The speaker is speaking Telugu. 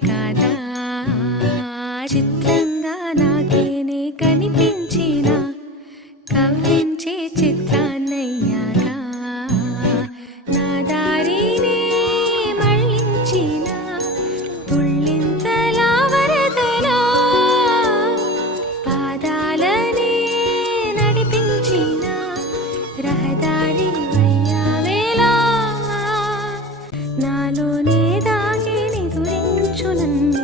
కాదా చిత్రంగా నాకేనే కనిపించిన కవ్వించే చిత్రాన్నయ్యాగా నా దారినే మళ్ళించిన తుళ్ళింతలా వరదలా పాదాలనే నడిపించిన రహదారి వయ్యావేలా నాలోనే దాగి నిదురించు నన్ను